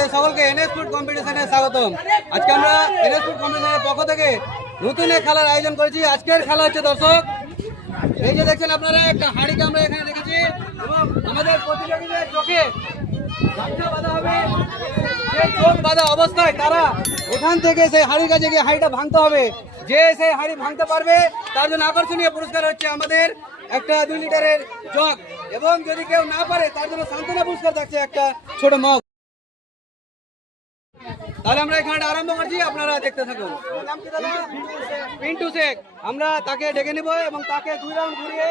আপনাদের সকলকে NS food কম্পিটিশনে স্বাগতম। আজকে আমরা এনএস ফুড কম্পিটিশনের পক্ষ থেকে নতুন এক খেলার আয়োজন করেছি। আজকের খেলা হচ্ছে দর্শক, এই যে দেখছেন আপনারা একটা হাঁড়িকে আমরা এখানে রেখেছি এবং আমাদের প্রতিযোগীদের চোখে গামছা বাঁধা হবে। সেই চোখ বাঁধা অবস্থায় তারা এখান থেকে সেই হাঁড়ির কাছে গিয়ে হাঁড়িটা ভাঙতে হবে। যে সেই হাঁড়ি ভাঙতে পারবে তার জন্য আকর্ষণীয় পুরস্কার হচ্ছে আমাদের একটা 2 লিটারের জগ, এবং যদি কেউ না পারে তার জন্য সান্ত্বনা পুরস্কার থাকছে একটা ছোট মগ। তাহলে আমরা এই খেলাটা আরম্ভ করছি, আপনারা দেখতে থাকুন। পিন্টু শেখ, আমরা তাকে ডেকে নিব এবং তাকে 2 রাউন্ড ঘুরিয়ে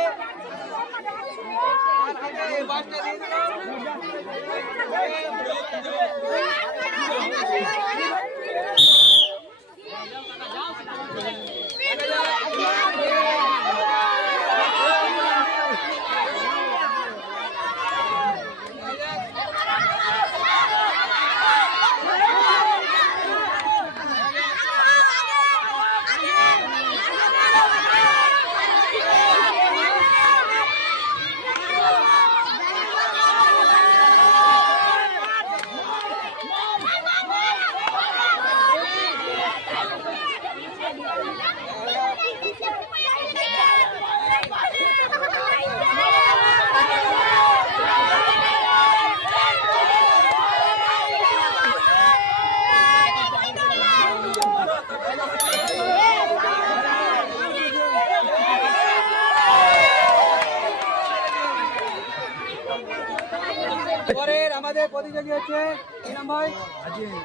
পরের আমাদের প্রতিযোগী হচ্ছে কি নাম ভাই?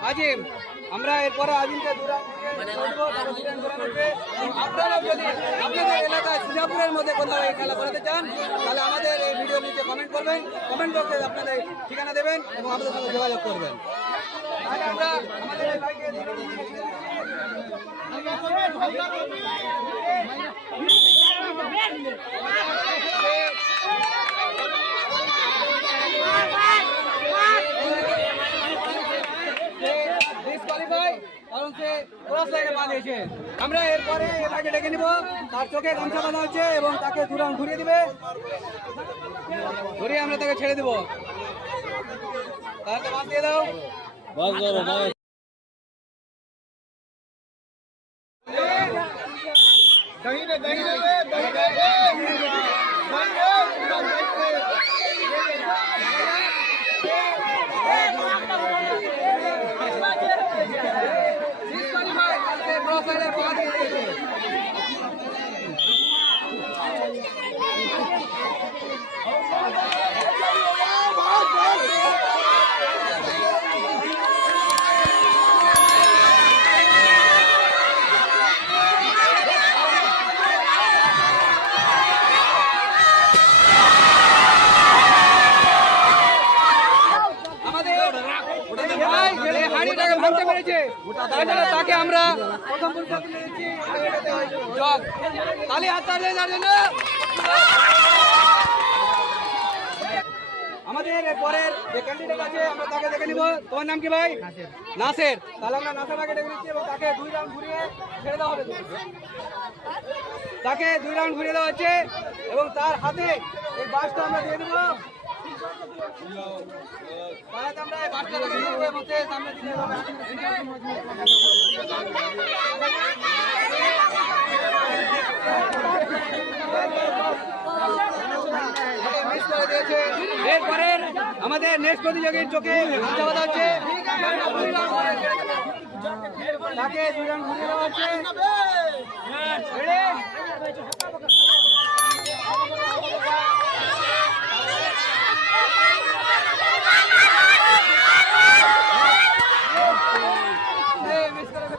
আজিম। আমরা এরপরে আজিমকে 2 রাউন্ড আপনারা যদি আপনাদের এলাকায় সুজাপুরের মধ্যে কোথাও এই খেলা করাতে চান তাহলে আমাদের এই ভিডিও নিচে কমেন্ট করবেন, কমেন্ট বক্সে আপনাদের ঠিকানা দেবেন এবং আমাদের সঙ্গে যোগাযোগ করবেন। তাহলে আমরা আমাদের এই ভাইকে কারণ সে ক্রস লাইনে বাঁধিয়েছে। আমরা এরপরে তাকে ডেকে নিব, তার চোখে গামছা বাঁধা হচ্ছে এবং তাকে 2 রাউন্ড ঘুরিয়ে দিবে, ঘুরিয়ে আমরা তাকে ছেড়ে দিব। তাহলে বাঁশ দিয়ে দাও। তাকে আমরা প্রথম পুরস্কার দিচ্ছি জগ। তালি হাত তালি যার জন্য। আমাদের পরের যে ক্যান্ডিডেট আছে আমরা তাকে দেখে নিব। তোমার নাম কি ভাই? নাসের। তাহলে আমরা নাসেরকে ডেকে নিচ্ছি এবং তাকে 2 রাউন্ড ঘুরিয়ে ছেড়ে দেওয়া হবে। তাকে 2 রাউন্ড ঘুরিয়ে দেওয়া হচ্ছে এবং তার হাতে এই বাসটা আমরা দিয়ে দেবো। আমরা এই বাসটা রেখে দেবো এবং সামনে দিয়ে দেবো। এরপরে আমাদের নেক্সট প্রতিযোগীর চোখে গামছা বাঁধা হচ্ছে, তাকে 2 রাউন্ড ঘুরিয়ে দেওয়া হচ্ছে।